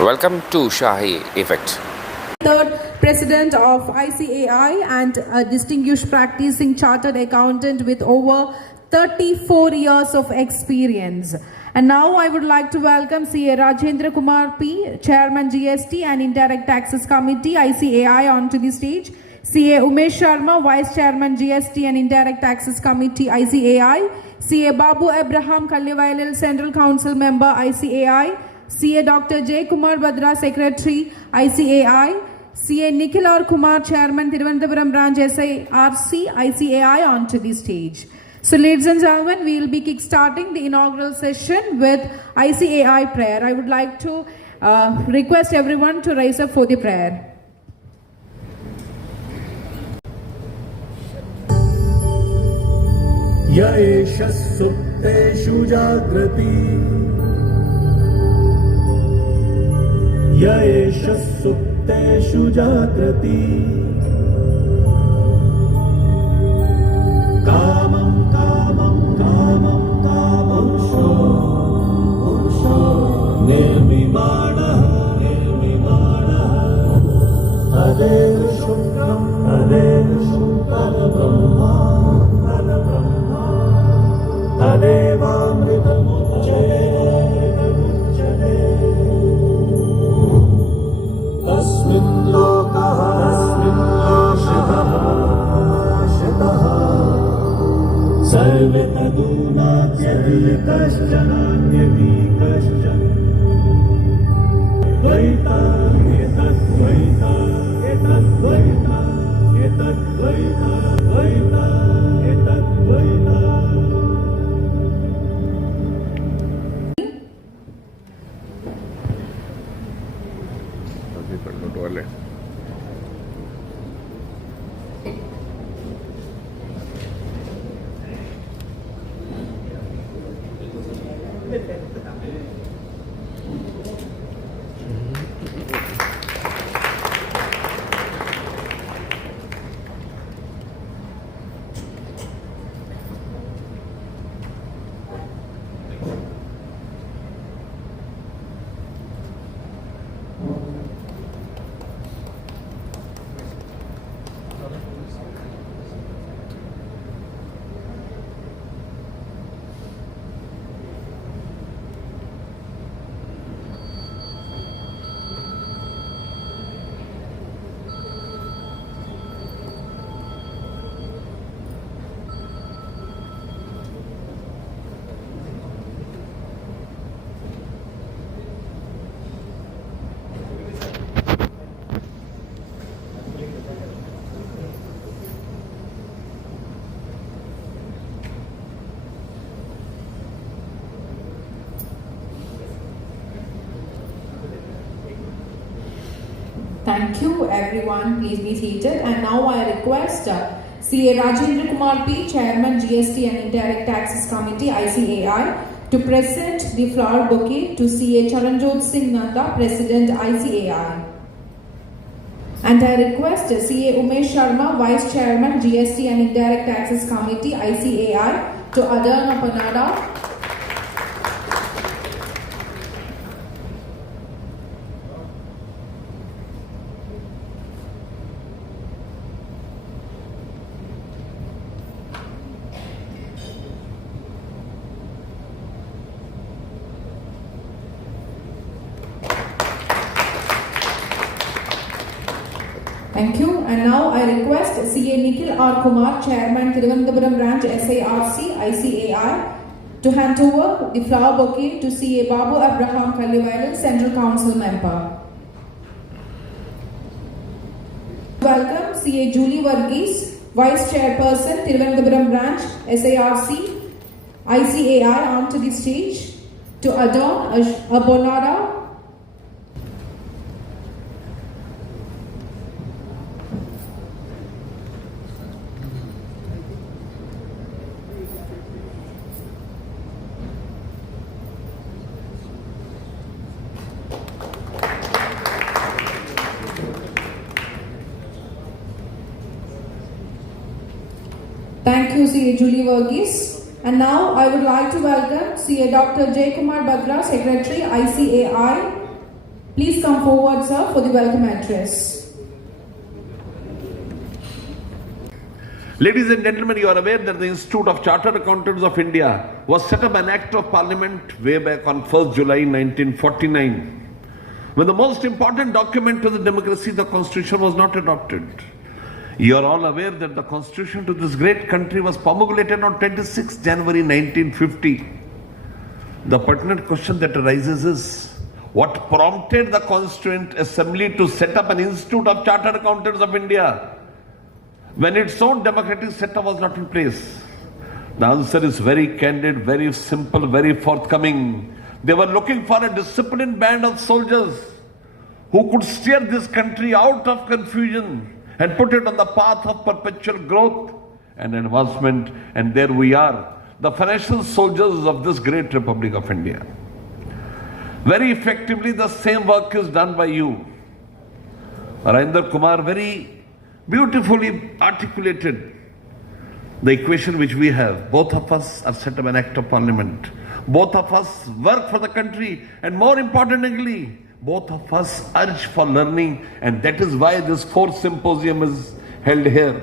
Welcome to Shahi Effect. Third President of ICAI and a distinguished practicing chartered accountant with over 34 years of experience. And now I would like to welcome CA Rajendra Kumar P, Chairman GST and Indirect Taxes Committee ICAI onto the stage. CA Umesh Sharma, Vice Chairman GST and Indirect Taxes Committee ICAI. CA Babu Abraham Kallivailil, Central Council Member ICAI. CA Dr. J. Kumar Badra, Secretary ICAI. CA Nikhil R. Kumar, Chairman Thiruvananthapuram Branch SIRC ICAI onto the stage. So ladies and gentlemen, we will be kick-starting the inaugural session with ICAI prayer. I would like to request everyone to rise up for the prayer. य एष सुप्तेषु जाग्रति य एष सुप्तेषु जाग्रति कामं कामं कामं कामंशो पुरुषो निर्विमाणः तदेव शुक्रं तद्ब्रह्मा तदेवामृतमुच्यते तस्मिन् लोकः शितः सर्वे तदूनात्यपि कश्चनान्यपि कश्चन Dvaita एतद्वैता एतद्वैता एतद्वैता Dvaita एतद्वैता. Thank you everyone, please be seated. And now I request CA Rajendra Kumar P, Chairman GST and Indirect Taxes Committee ICAI, to present the flower bouquet to CA Charanjot Singh Nanda, President ICAI. And I request CA Umesh Sharma, Vice Chairman GST and Indirect Taxes Committee ICAI, to adorn a panada. Thank you. And now I request CA Nikhil R. Kumar, Chairman Thiruvananthapuram Branch SIRC ICAI, to hand over the flower bouquet to CA Babu Abraham Kallivailil, Central Council Member. Welcome CA Julie Varghese, Vice Chairperson Thiruvananthapuram Branch SIRC ICAI, onto the stage to adorn a bonada. Thank you, CA Julie Varghese. And now I would like to welcome CA Dr. J. Kumar Badra, Secretary ICAI, Please come forward, sir, for the welcome address. Ladies and gentlemen, you are aware that the Institute of Chartered Accountants of India was set up an Act of Parliament way back on 1st July 1949. When the most important document to the democracy, the Constitution, was not adopted. You are all aware that the Constitution to this great country was promulgated on 26 January 1950. The pertinent question that arises is, what prompted the Constituent Assembly to set up an Institute of Chartered Accountants of India when its own democratic setup was not in place? The answer is very candid, very simple, very forthcoming. They were looking for a disciplined band of soldiers who could steer this country out of confusion and put it on the path of perpetual growth and advancement. And there we are, the financial soldiers of this great Republic of India. Very effectively, the same work is done by you. Arindar Kumar very beautifully articulated the equation which we have. Both of us are set up an Act of Parliament. Both of us work for the country, and more importantly, both of us urge for learning, and that is why this fourth symposium is held here.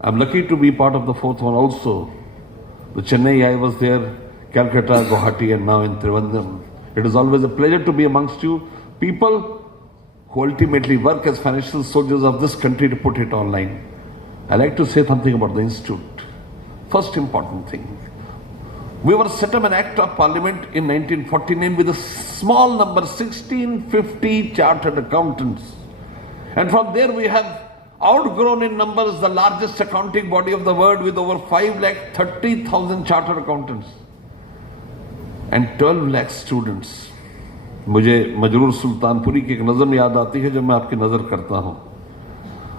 I'm lucky to be part of the fourth one also. The Chennai, I was there, Calcutta, Guwahati, and now in Trivandrum. It is always a pleasure to be amongst you, people who ultimately work as financial soldiers of this country to put it online. I like to say something about the Institute. First important thing, we were set up an Act of Parliament in 1949 with a small number, 1650 chartered accountants. And from there we have outgrown in numbers the largest accounting body of the world with over 5,30,000 chartered accountants and 12 lakh students. मुझे मजरूर सुल्तानपुरी की एक नज़म याद आती है जब मैं आपकी नज़र करता हूँ.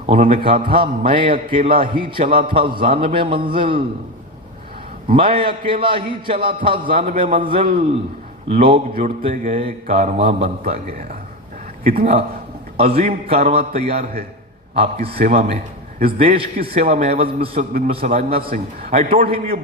उन्होंने कहा था, मैं अकेला ही चला था जानबे मंजिल, मैं अकेला ही चला था जानबे मंजिल, लोग जुड़ते गए कारवां बनता गया. कितना अजीम कारवां तैयार है आपकी सेवा में, इस देश की सेवा में. I was with Mr. Rajnath Singh. I told him, you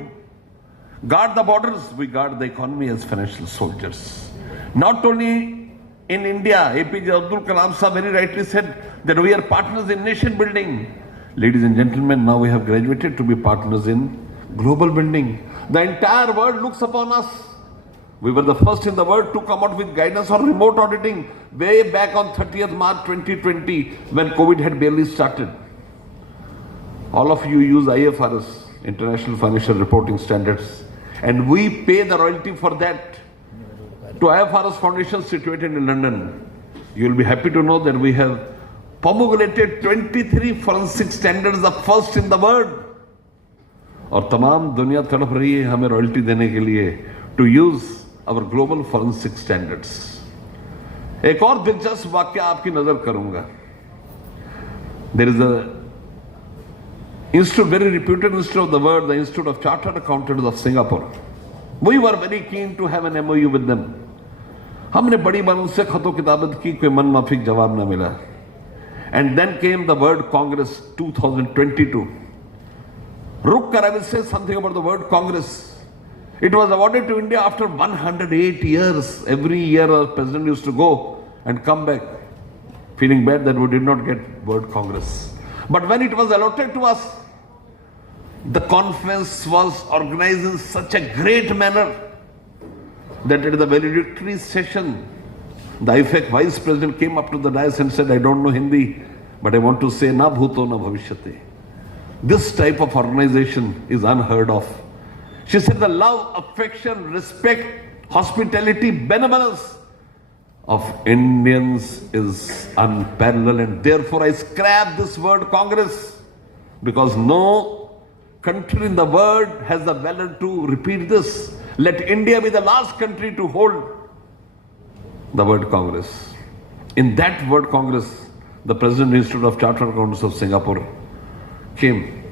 guard the borders, we guard the economy as financial soldiers. Not only in India, APJ Abdul Kalam Sahab very rightly said that we are partners in nation building. Ladies and gentlemen, now we have graduated to be partners in global building. The entire world looks upon us. We were the first in the world to come out with guidance on remote auditing way back on 30th March 2020 when COVID had barely started. All of you use IFRS, International Financial Reporting Standards, and we pay the royalty for that to IFRS Foundation situated in London. You will be happy to know that we have promulgated 23 forensic standards, the first in the world. और तमाम दुनिया तड़प रही है हमें royalty देने के लिए to use our global forensic standards. एक और दिलचस्प वाक्य आपकी नजर करूंगा. There is a institute, very reputed institute of the world, the Institute of Chartered Accountants of Singapore. We were very keen to have an MOU with them. हमने बड़ी बार उनसे खतो किताबत की, कोई मन माफिक जवाब न मिला. And then came the World Congress 2022. Rukkar, I will say something about the World Congress. It was awarded to India after 108 years. Every year our president used to go and come back, feeling bad that we did not get World Congress. But when it was allotted to us, the conference was organized in such a great manner that at the valedictory session, the IFAC vice president came up to the dais and said, I don't know Hindi, but I want to say, na bhuto na bhavishyate. This type of organization is unheard of. She said the love, affection, respect, hospitality, benevolence of Indians is unparalleled, and therefore I scrap this word Congress, because no country in the world has the valor to repeat this. Let India be the last country to hold the word Congress. In that word Congress, the President Institute of Chartered Accountants of Singapore came.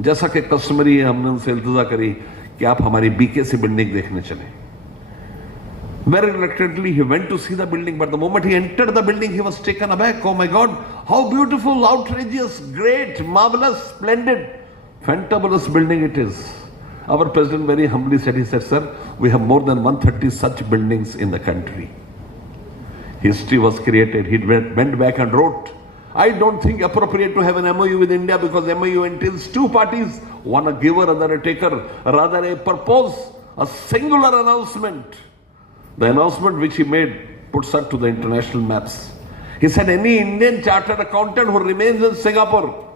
जैसा कि customary है, हमने उनसे इल्तिजा करी कि आप हमारी BKC building देखने चले. Very reluctantly he went to see the building, but the moment he entered the building, he was taken aback. Oh my God, how beautiful, outrageous, great, marvelous, splendid, fantabulous building it is. Our president very humbly said, he said, sir, we have more than 130 such buildings in the country. history was created. He went back and wrote, I don't think appropriate to have an MOU with India because MOU entails two parties, one a giver, other a taker. Rather, I propose a singular announcement. The announcement which he made puts us to the international maps. He said, any Indian chartered accountant who remains in Singapore,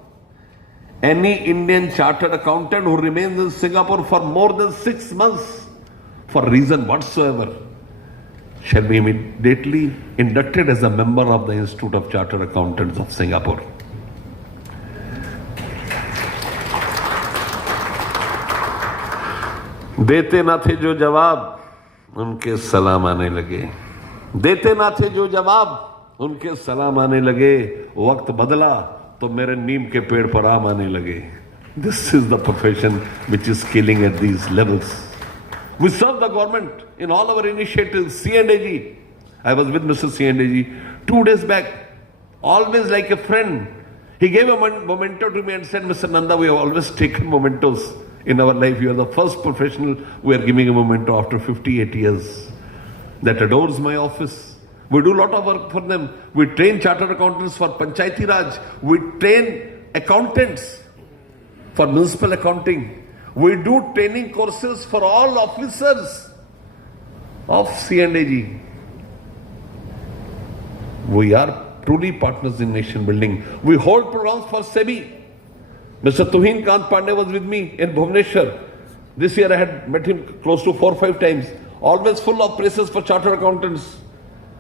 any Indian chartered accountant who remains in Singapore for more than 6 months, for reason whatsoever, shall be immediately inducted as a member of the Institute of Chartered Accountants of Singapore. देते ना थे जो जवाब उनके सलाम आने लगे, देते ना थे जो जवाब उनके सलाम आने लगे, वक्त बदला तो मेरे नीम के पेड़ पर आम आने लगे. This is the profession which is killing at these levels. We serve the government in all our initiatives. C&AG, I was with Mr. C&AG 2 days back, always like a friend. He gave a memento to me and said, Mr. Nanda, we have always taken mementos in our life. You are the first professional we are giving a memento after 58 years. That adores my office. We do a lot of work for them. We train chartered accountants for Panchayati Raj. We train accountants for municipal accounting. We do training courses for all officers of C&AG. We are truly partners in nation building. We hold programs for SEBI. Mr. Tuhin Kant Pandey was with me in Bhubaneswar. This year I had met him close to 4 or 5 times. Always full of praises for chartered accountants.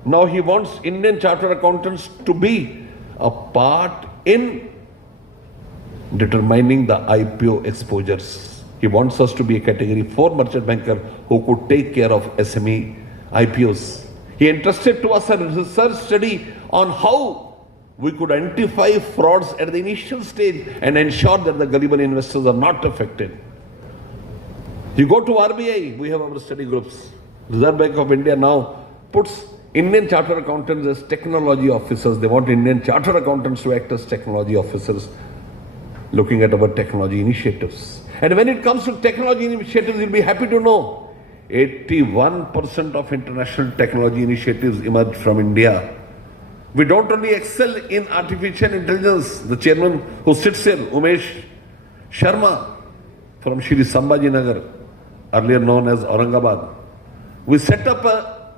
Now he wants Indian chartered accountants to be a part in determining the IPO exposures. He wants us to be a category 4 merchant banker who could take care of SME IPOs. He entrusted to us a research study on how we could identify frauds at the initial stage and ensure that the gullible investors are not affected. You go to RBI, we have our study groups. Reserve Bank of India now puts Indian chartered accountants as technology officers. They want Indian chartered accountants to act as technology officers, looking at our technology initiatives. And when it comes to technology initiatives, you'll be happy to know 81% of international technology initiatives emerge from India. We don't only excel in artificial intelligence. The chairman who sits here, Umesh Sharma from Shri Sambhaji Nagar, earlier known as Aurangabad. We set up a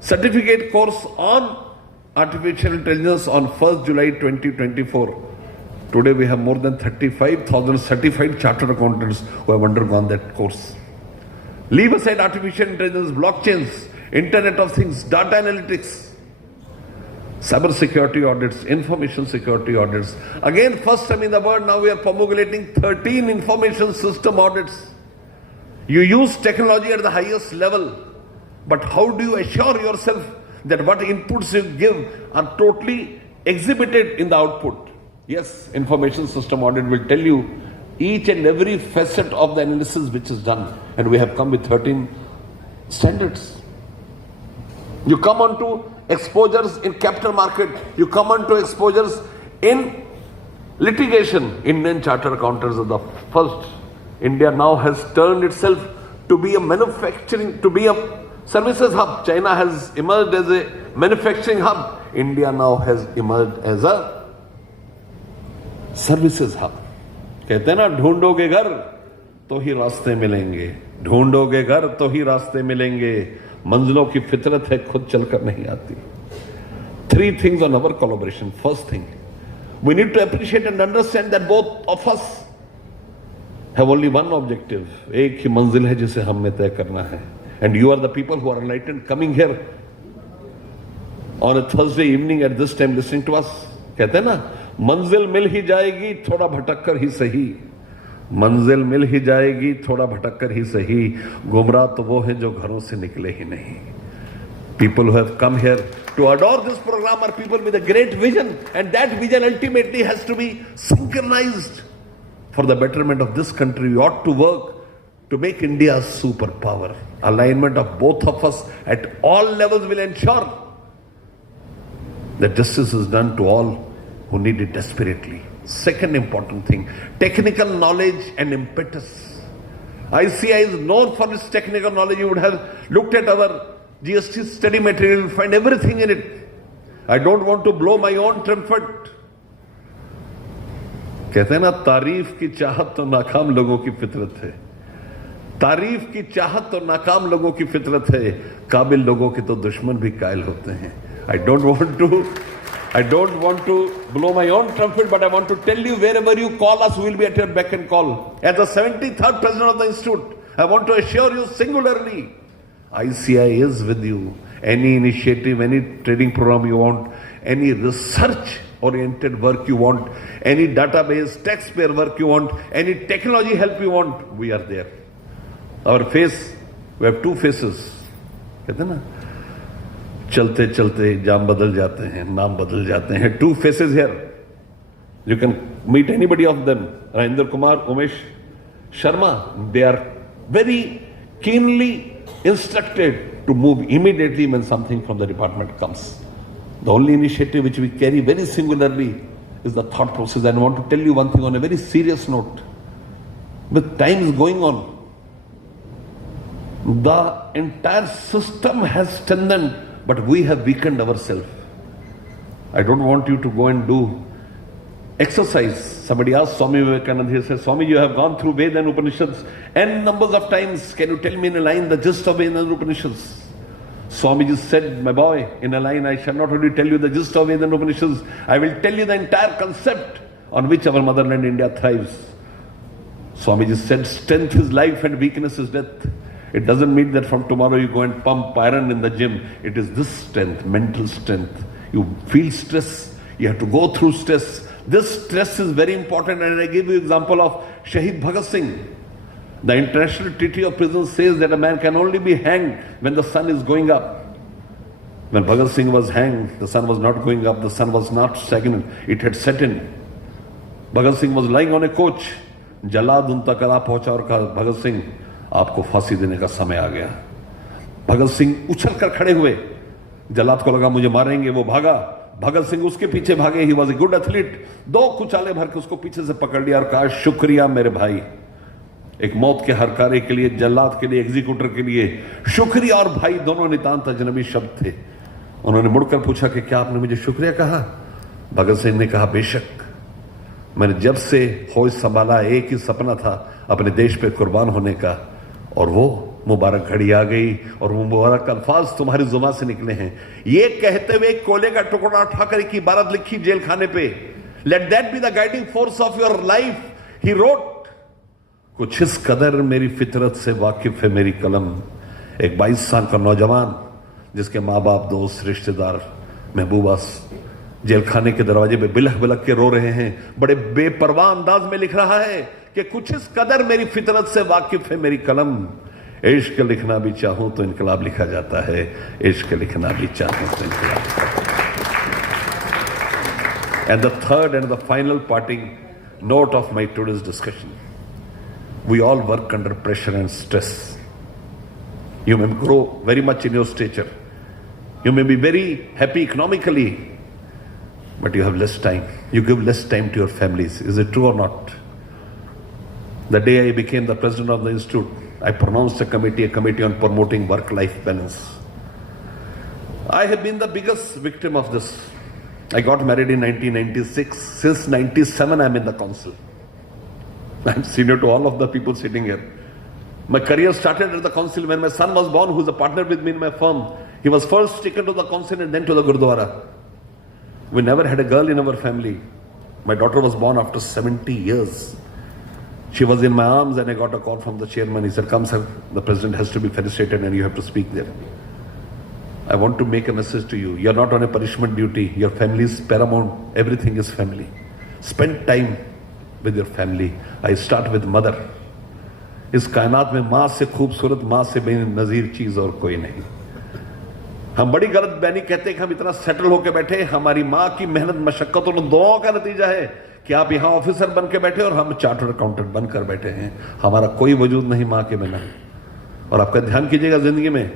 certificate course on artificial intelligence on 1st July 2024. Today we have more than 35,000 certified chartered accountants who have undergone that course. Leave aside artificial intelligence, blockchains, Internet of Things, data analytics, cyber security audits, information security audits. Again, first time in the world, now we are promulgating 13 information system audits. You use technology at the highest level, but how do you assure yourself that what inputs you give are totally exhibited in the output? Yes, information system audit will tell you each and every facet of the analysis which is done, and we have come with 13 standards. You come on to exposures in capital market, you come on to exposures in litigation. Indian chartered accountants are the first. India now has turned itself to be a manufacturing, to be a services hub. China has emerged as a manufacturing hub. India now has emerged as a services hub. कहते हैं ना, ढूंढोगे घर तो ही रास्ते मिलेंगे, ढूंढोगे घर तो ही रास्ते मिलेंगे, मंजिलों की फितरत है खुद चलकर नहीं आती. 3 things on our collaboration. First thing, we need to appreciate and understand that both of us have only one objective. एक ही मंजिल है जिसे हमें तय करना है. And you are the people who are enlightened coming here on a Thursday evening at this time listening to us. कहते हैं ना, मंजिल मिल ही जाएगी थोड़ा भटक कर ही सही, मंजिल मिल ही जाएगी थोड़ा भटक कर ही सही, गुमराह तो वो हैं जो घरों से निकले ही नहीं. People who have come here to adore this program are people with a great vision, and that vision ultimately has to be synchronized for the betterment of this country. We ought to work to make India a superpower. Alignment of both of us at all levels will ensure that justice is done to all who need it desperately. Second important thing, technical knowledge and impetus. ICI is known for its technical knowledge. You would have looked at our GST study material, you'll find everything in it. I don't want to blow my own trumpet. कहते हैं ना, तारीफ की चाहत तो नाकाम लोगों की फितरत है, तारीफ की चाहत तो नाकाम लोगों की फितरत है, काबिल लोगों के तो दुश्मन भी कायल होते हैं. I don't want to blow my own trumpet, but I want to tell you, wherever you call us, we will be at your beck and call. As the 73rd president of the institute, I want to assure you singularly, ICI is with you. Any initiative, any training program you want, any research oriented work you want, any database, taxpayer work you want, any technology help you want, we are there. Our face, we have two faces. कहते हैं ना, चलते चलते जाम बदल जाते हैं, नाम बदल जाते हैं. Two faces here. You can meet anybody of them. Rahindra Kumar, Umesh Sharma, they are very keenly instructed to move immediately when something from the department comes. The only initiative which we carry very singularly is the thought process. And I want to tell you one thing on a very serious note. With times going on, the entire system has strengthened, but we have weakened ourselves. I don't want you to go and do exercise. Somebody asked Swami Vivekananda, he said, Swami, you have gone through Veda and Upanishads n numbers of times. Can you tell me in a line the gist of Veda and Upanishads? Swamiji said, my boy, in a line, I shall not only tell you the gist of Veda and Upanishads, I will tell you the entire concept on which our motherland India thrives. Swamiji said, strength is life and weakness is death. It doesn't mean that from tomorrow you go and pump iron in the gym. It is this strength, mental strength. You feel stress, you have to go through stress. This stress is very important, and I give you example of Shahid Bhagat Singh. The International Treaty of Prisons says that a man can only be hanged when the sun is going up. When Bhagat Singh was hanged, the sun was not going up, the sun was not stagnant, it had set in. Bhagat Singh was lying on a coach. जलाद उन तक आ पहुंचा और कहा, भगत सिंह आपको फांसी देने का समय आ गया. भगत सिंह उछल कर खड़े हुए. जलाद को लगा मुझे मारेंगे, वो भागा. भगत सिंह उसके पीछे भागे. He was a good athlete. दो कुचाले भर के उसको पीछे से पकड़ लिया और कहा, शुक्रिया मेरे भाई. एक मौत के हरकारे के लिए, जल्लाद के लिए, एग्जीक्यूटर के लिए शुक्रिया और भाई दोनों नितांत अजनबी शब्द थे. उन्होंने मुड़कर पूछा कि क्या आपने मुझे शुक्रिया कहा? भगत सिंह ने कहा, बेशक. मैंने जब से होश संभाला एक ही सपना था, अपने देश पे कुर्बान होने का, और वो मुबारक घड़ी आ गई और वो मुबारक अल्फाज तुम्हारी जुबान से निकले हैं. ये कहते हुए कोयले का टुकड़ा उठाकर एक इबारत लिखी जेल खाने पे, let that be the guiding force of your life. He wrote, कुछ इस कदर मेरी फितरत से वाकिफ है मेरी कलम. एक 22 साल का नौजवान जिसके माँ बाप, दोस्त, रिश्तेदार, महबूबा जेल खाने के दरवाजे पे बिलख बिलख के रो रहे हैं, बड़े बेपरवाह अंदाज में लिख रहा है कि कुछ इस कदर मेरी फितरत से वाकिफ है मेरी कलम. इश्क लिखना भी चाहूं तो इनकलाब लिखा जाता है, इश्क लिखना भी चाहूं तो इनकलाब लिखा जाता है. And the third and the final parting note of my today's discussion. We all work under pressure and stress. You may grow very much in your stature. You may be very happy economically, but you have less time. You give less time to your families. Is it true or not? The day I became the president of the institute, I pronounced a committee on promoting work-life balance. I have been the biggest victim of this. I got married in 1996. Since 97, I'm in the council. I'm senior to all of the people sitting here. My career started at the council when my son was born, who's a partner with me in my firm. He was first taken to the council and then to the Gurdwara. We never had a girl in our family. My daughter was born after 70 years. She was in my arms and I got a call from the chairman. He said, come sir, the president has to be felicitated and you have to speak there. I want to make a message to you. You are not on a punishment duty. Your family is paramount. Everything is family. Spend time with your family. I start with mother. इस कायनात में माँ से खूबसूरत, माँ से बेनज़ीर चीज और कोई नहीं. हम बड़ी गलत बयानी कहते हैं कि हम इतना सेटल होकर बैठे. हमारी माँ की मेहनत, मशक्कत और दुआओं का नतीजा है कि आप यहाँ ऑफिसर बन के बैठे और हम चार्टर्ड अकाउंटेंट बनकर बैठे हैं. हमारा कोई वजूद नहीं माँ के बिना. और आपका ध्यान कीजिएगा, जिंदगी में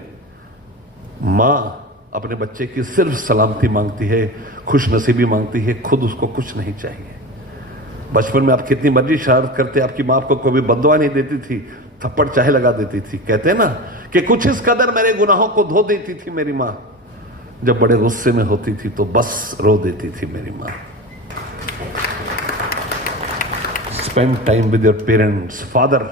माँ अपने बच्चे की सिर्फ सलामती मांगती है, खुश नसीबी मांगती है, खुद उसको कुछ नहीं चाहिए. बचपन में आप कितनी मर्जी शरारत करते, आपकी माँ आपको कभी बद्दुआ नहीं देती थी, थप्पड़ चाहे लगा देती थी. कहते हैं ना कि कुछ इस कदर मेरे गुनाहों को धो देती थी मेरी मां, जब बड़े गुस्से में होती थी तो बस रो देती थी मेरी मां। Spend time with your parents, father.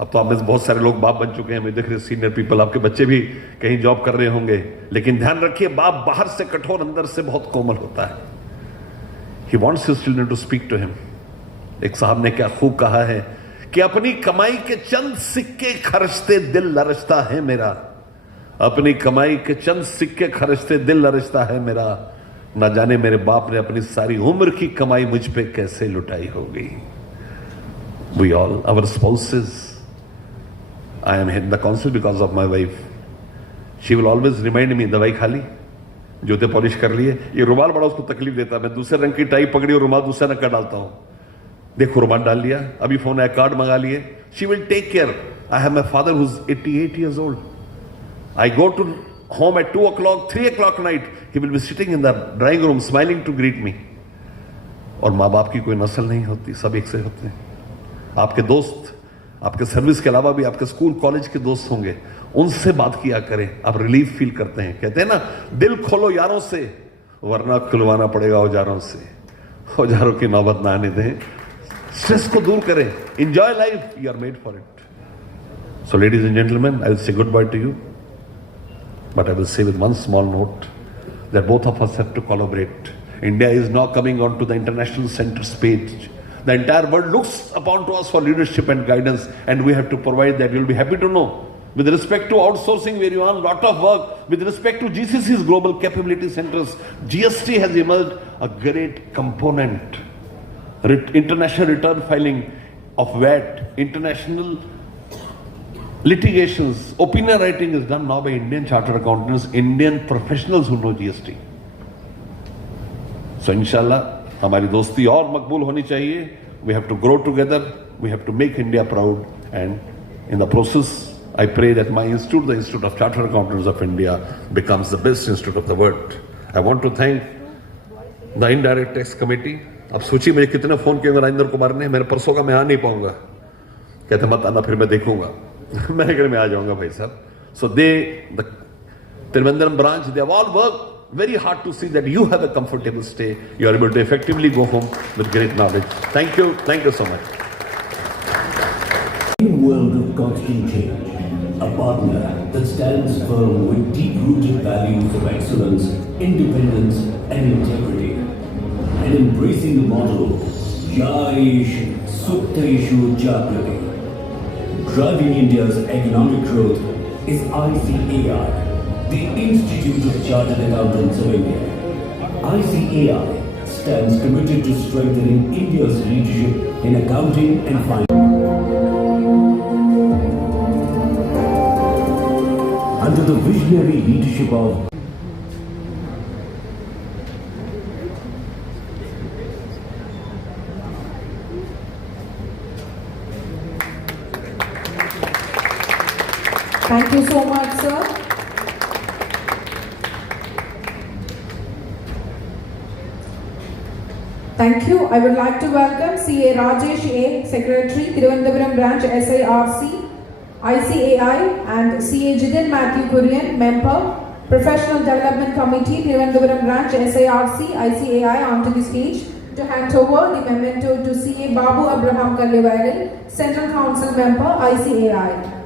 अब तो आप में बहुत सारे लोग बाप बन चुके हैं, मैं देख रहे सीनियर पीपल, आपके बच्चे भी कहीं जॉब कर रहे होंगे, लेकिन ध्यान रखिए बाप बाहर से कठोर, अंदर से बहुत कोमल होता है। He wants his children to speak to him. एक साहब ने क्या खूब कहा है कि अपनी कमाई के चंद सिक्के खर्चते दिल लरचता है मेरा, अपनी कमाई के चंद सिक्के खर्चते दिल लरचता है मेरा, ना जाने मेरे बाप ने अपनी सारी उम्र की कमाई मुझ पे कैसे लुटाई होगी। We all, our spouses, I am in the council because of my wife. She will always remind me, दवाई खा ली, जूते पॉलिश कर लिए, ये रुमाल बड़ा उसको तकलीफ देता है, मैं दूसरे रंग की टाई पकड़ी और रुमाल दूसरा रंग का डालता हूं, देखो रुमाल डाल लिया, अभी फोन आया, कार्ड मंगा लिए। She will take care. I have my father who's 88 years old. I go to home at 2 o'clock, 3 o'clock night, he will be sitting in the drawing room smiling to greet me. और माँ बाप की कोई नस्ल नहीं होती, सब एक से होते हैं। आपके दोस्त, आपके सर्विस के अलावा भी आपके स्कूल कॉलेज के दोस्त होंगे, उनसे बात किया करें, आप रिलीफ फील करते हैं। कहते हैं ना, दिल खोलो यारों से, वरना खुलवाना पड़ेगा औजारों से। औजारों की नौबत ना आने दें, स्ट्रेस को दूर करें, enjoy life, you are made for it. So ladies and gentleman, I will say goodbye to you, but I will say with one small note that both of us have to collaborate. India is now coming on to the international center stage. The entire world looks upon to us for leadership and guidance, and we have to provide that. You'll be happy to know, with respect to outsourcing, where you are a lot of work, with respect to GCC's global capability centers, GST has emerged a great component. International return filing of VAT, international litigations, opinion writing is done now by Indian chartered accountants, Indian professionals who know GST. So inshallah, हमारी दोस्ती और मकबूल होनी चाहिए. We have to grow together. We have to make India proud. And in the process, I pray that my institute, the Institute of Chartered Accountants of India, becomes the best institute of the world. I want to thank the Indirect Tax Committee. अब सोचिए मुझे कितने phone किए राजेंद्र कुमार ने, मेरे परसों का मैं आ नहीं पाऊंगा, कहते मत आना फिर मैं देखूंगा. मैंने कहा मैं आ जाऊंगा भाई साहब. So they, the Trivandrum branch, they have all worked very hard to see that you have a comfortable stay. You are able to effectively go home with great knowledge. Thank you so much. In a world of constant change, a partner that stands firm with deep-rooted values of excellence, independence and integrity, and embracing the motto, Jaish Sukteshu Jagrati. Driving India's economic growth is ICAI, the Institute of Chartered Accountants of India. ICAI stands committed to strengthening India's leadership in accounting and finance. Under the visionary leadership of Thank you so much, sir. Thank you. I would like to welcome CA Rajesh A, Secretary, Thiruvananthapuram Branch SIRC, ICAI, and CA Jidin Matthew Kurian, Member, Professional Development Committee, Thiruvananthapuram Branch SIRC, ICAI, onto the stage to hand over the memento to CA Babu Abraham Kallivagal, Central Council Member, ICAI.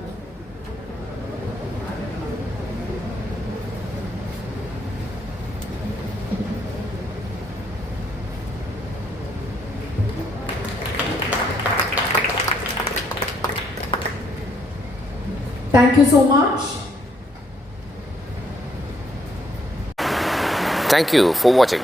Thank you so much. Thank you for watching.